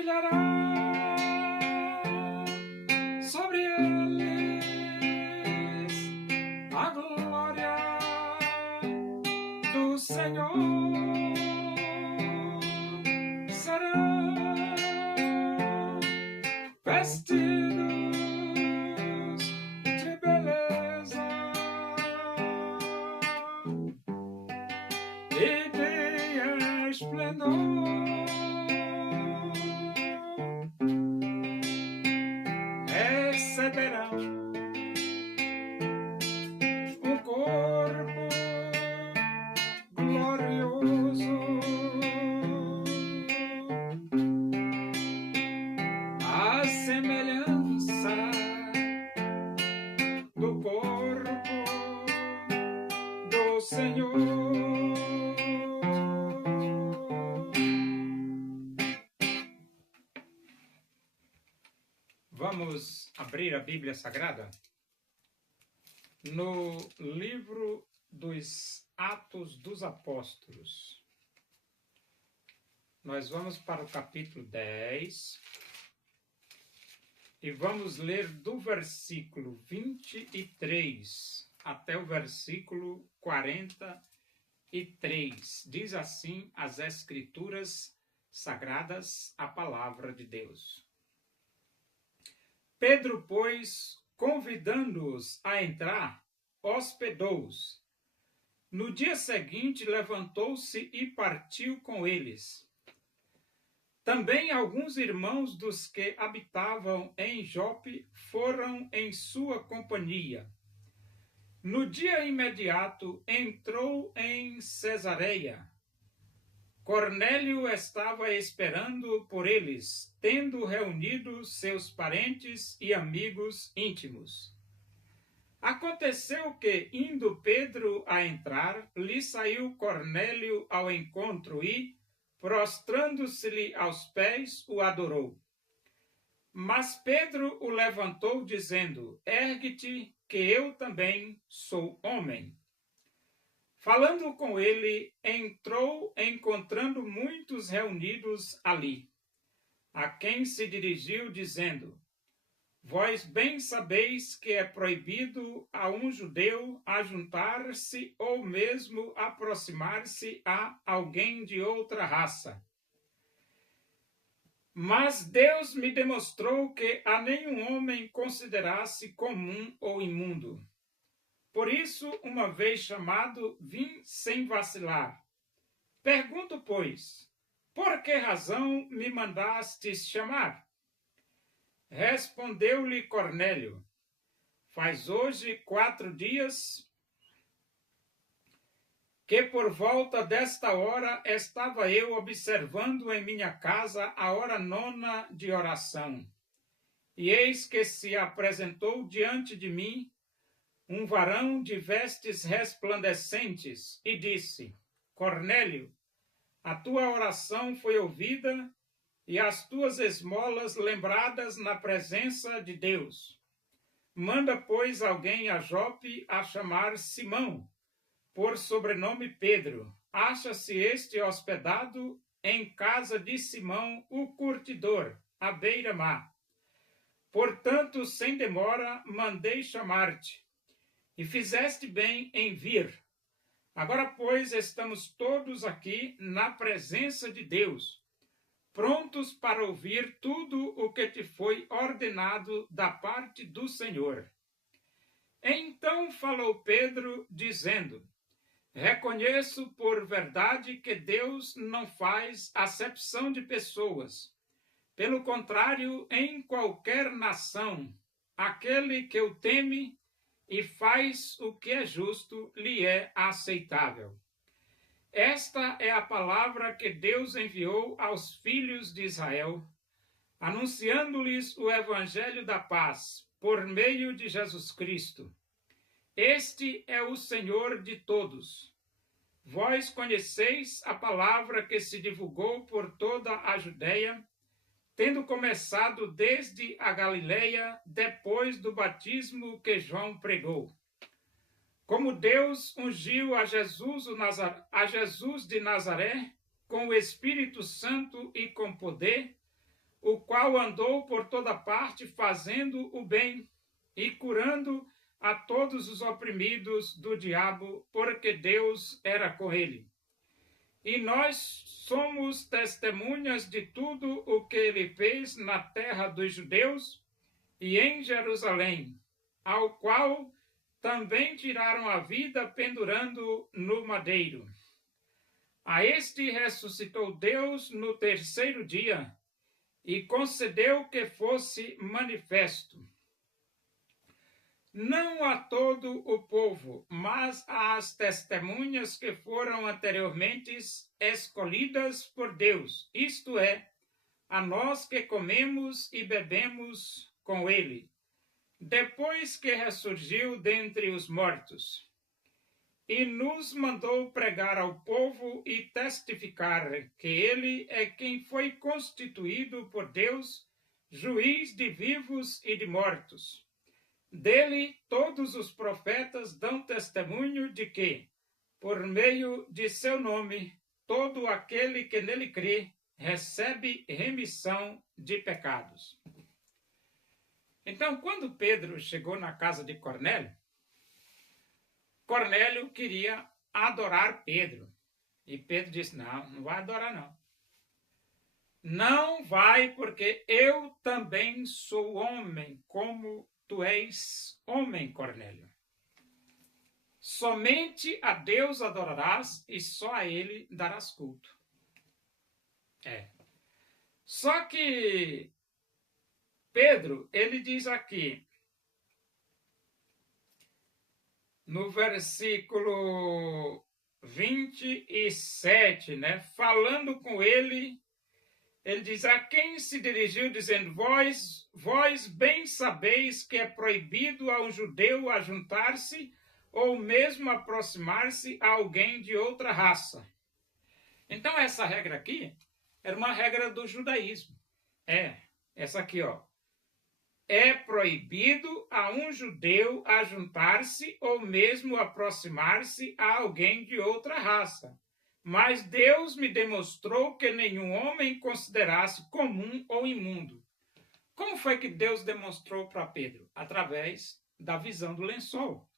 brilhará sobre eles a glória do Senhor. Serão vestidos de beleza e de esplendor. Receberão um corpo glorioso, a semelhança do corpo do Senhor. Vamos abrir a Bíblia Sagrada no livro dos Atos dos Apóstolos. Nós vamos para o capítulo 10 e vamos ler do versículo 23 até o versículo 43. Diz assim as Escrituras Sagradas, a palavra de Deus. Pedro, pois, convidando-os a entrar, hospedou-os. No dia seguinte, levantou-se e partiu com eles. Também alguns irmãos dos que habitavam em Jope foram em sua companhia. No dia imediato, entrou em Cesareia. Cornélio estava esperando por eles, tendo reunido seus parentes e amigos íntimos. Aconteceu que, indo Pedro a entrar, lhe saiu Cornélio ao encontro e, prostrando-se-lhe aos pés, o adorou. Mas Pedro o levantou, dizendo: Ergue-te, que eu também sou homem. Falando com ele, entrou, encontrando muitos reunidos ali, a quem se dirigiu, dizendo: Vós bem sabeis que é proibido a um judeu ajuntar-se ou mesmo aproximar-se a alguém de outra raça. Mas Deus me demonstrou que a nenhum homem considerasse comum ou imundo. Por isso, uma vez chamado, vim sem vacilar. Pergunto, pois, por que razão me mandastes chamar? Respondeu-lhe Cornélio: Faz hoje 4 dias que por volta desta hora estava eu observando em minha casa a hora 9ª de oração. E eis que se apresentou diante de mim um varão de vestes resplandecentes, e disse: Cornélio, a tua oração foi ouvida e as tuas esmolas lembradas na presença de Deus. Manda, pois, alguém a Jope a chamar Simão, por sobrenome Pedro. Acha-se este hospedado em casa de Simão, o curtidor, à beira-mar. Portanto, sem demora, mandei chamar-te. E fizeste bem em vir. Agora, pois, estamos todos aqui na presença de Deus, prontos para ouvir tudo o que te foi ordenado da parte do Senhor. Então falou Pedro, dizendo: Reconheço por verdade que Deus não faz acepção de pessoas. Pelo contrário, em qualquer nação, aquele que o teme e faz o que é justo, lhe é aceitável. Esta é a palavra que Deus enviou aos filhos de Israel, anunciando-lhes o evangelho da paz, por meio de Jesus Cristo. Este é o Senhor de todos. Vós conheceis a palavra que se divulgou por toda a Judeia, tendo começado desde a Galileia, depois do batismo que João pregou. Como Deus ungiu a Jesus de Nazaré com o Espírito Santo e com poder, o qual andou por toda parte fazendo o bem e curando a todos os oprimidos do diabo, porque Deus era com ele. E nós somos testemunhas de tudo o que ele fez na terra dos judeus e em Jerusalém, ao qual também tiraram a vida pendurando no madeiro. A este ressuscitou Deus no terceiro dia e concedeu que fosse manifesto, não a todo o povo, mas às testemunhas que foram anteriormente escolhidas por Deus, isto é, a nós que comemos e bebemos com ele, depois que ressurgiu dentre os mortos. E nos mandou pregar ao povo e testificar que ele é quem foi constituído por Deus, juiz de vivos e de mortos. Dele todos os profetas dão testemunho de que, por meio de seu nome, todo aquele que nele crê recebe remissão de pecados. Então, quando Pedro chegou na casa de Cornélio, Cornélio queria adorar Pedro. E Pedro disse, não vai adorar não. Não vai, porque eu também sou homem, como tu és homem, Cornélio. Somente a Deus adorarás e só a ele darás culto. Só que Pedro, ele diz aqui, no versículo 27, né? Falando com ele, ele diz, a quem se dirigiu, dizendo, vós bem sabeis que é proibido a um judeu ajuntar-se ou mesmo aproximar-se a alguém de outra raça. Então, essa regra aqui era uma regra do judaísmo. Essa aqui, ó. É proibido a um judeu ajuntar-se ou mesmo aproximar-se a alguém de outra raça. Mas Deus me demonstrou que nenhum homem considerasse comum ou imundo. Como foi que Deus demonstrou para Pedro? Através da visão do lençol.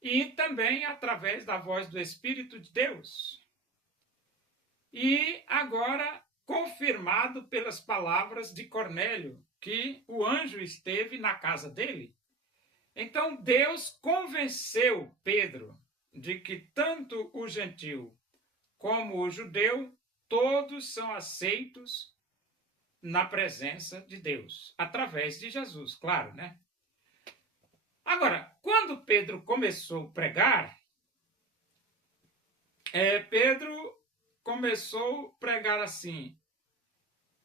E também através da voz do Espírito de Deus. E agora confirmado pelas palavras de Cornélio, que o anjo esteve na casa dele. Então Deus convenceu Pedro de que tanto o gentil como o judeu, todos são aceitos na presença de Deus, através de Jesus, claro, né? Agora, quando Pedro começou a pregar, Pedro começou a pregar assim,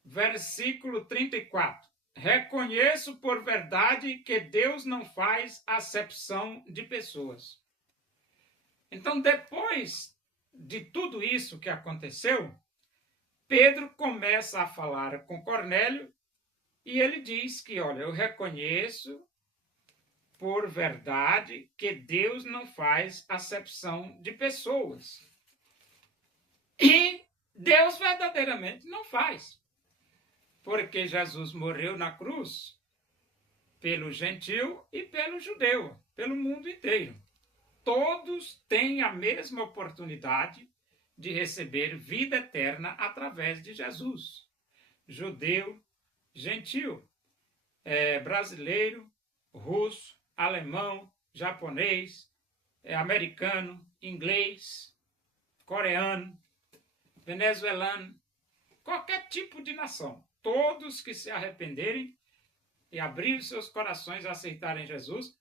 versículo 34. Reconheço por verdade que Deus não faz acepção de pessoas. Então, depois de tudo isso que aconteceu, Pedro começa a falar com Cornélio e ele diz que, olha, eu reconheço por verdade que Deus não faz acepção de pessoas. E Deus verdadeiramente não faz. Porque Jesus morreu na cruz pelo gentil e pelo judeu, pelo mundo inteiro. Todos têm a mesma oportunidade de receber vida eterna através de Jesus. Judeu, gentil, brasileiro, russo, alemão, japonês, americano, inglês, coreano, venezuelano, qualquer tipo de nação. Todos que se arrependerem e abrirem seus corações a aceitarem Jesus,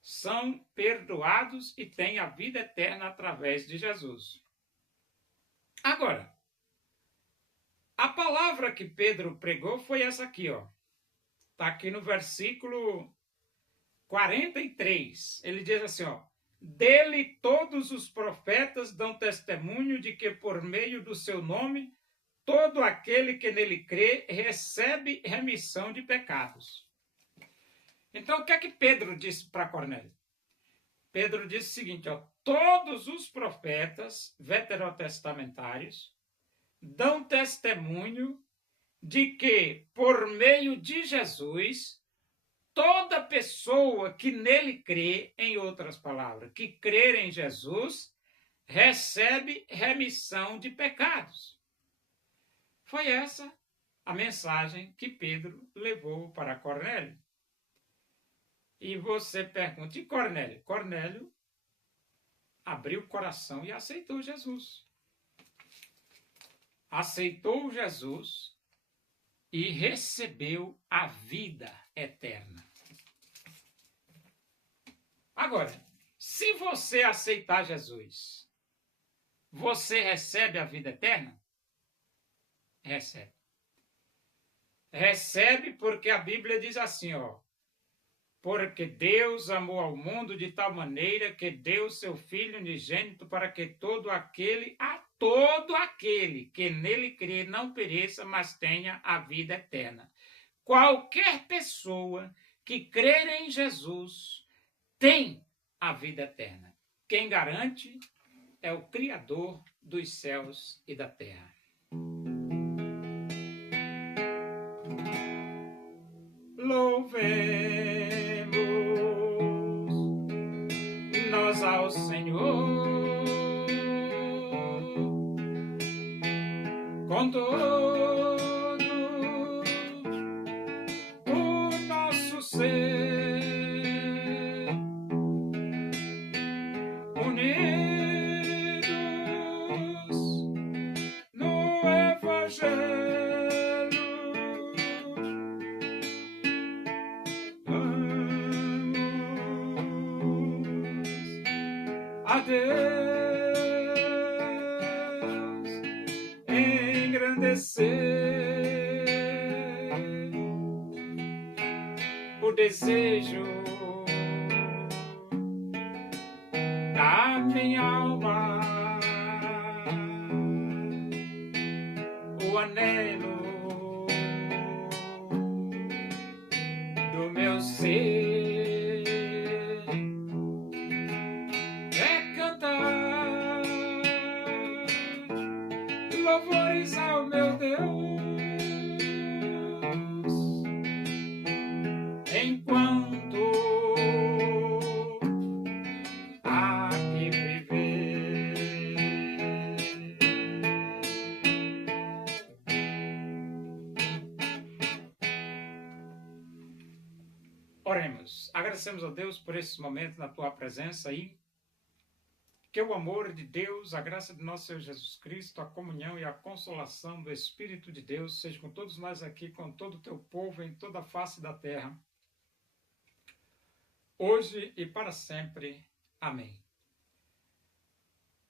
são perdoados e têm a vida eterna através de Jesus. Agora, a palavra que Pedro pregou foi essa aqui, ó. Está aqui no versículo 43. Ele diz assim, ó. Dele todos os profetas dão testemunho de que por meio do seu nome todo aquele que nele crê recebe remissão de pecados. Então, o que é que Pedro disse para Cornélio? Pedro disse o seguinte, ó, todos os profetas veterotestamentários dão testemunho de que, por meio de Jesus, toda pessoa que nele crê, em outras palavras, que crer em Jesus, recebe remissão de pecados. Foi essa a mensagem que Pedro levou para Cornélio. E você pergunta, e Cornélio? Cornélio abriu o coração e aceitou Jesus. Aceitou Jesus e recebeu a vida eterna. Agora, se você aceitar Jesus, você recebe a vida eterna? Recebe. Recebe porque a Bíblia diz assim, ó. Porque Deus amou ao mundo de tal maneira que deu seu Filho unigênito para que todo aquele que nele crê não pereça, mas tenha a vida eterna. Qualquer pessoa que crer em Jesus tem a vida eterna. Quem garante é o Criador dos céus e da terra. Louvemos nós ao Senhor com todo o nosso ser, unidos no Evangelho. A Deus engrandecer o desejo da minha alma, o anelo do meu ser. Louvores ao meu Deus, enquanto há que viver. Oremos, agradecemos a Deus por esse momento na tua presença aí. Que o amor de Deus, a graça de nosso Senhor Jesus Cristo, a comunhão e a consolação do Espírito de Deus seja com todos nós aqui, com todo o teu povo em toda a face da terra, hoje e para sempre. Amém.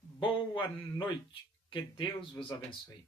Boa noite. Que Deus vos abençoe.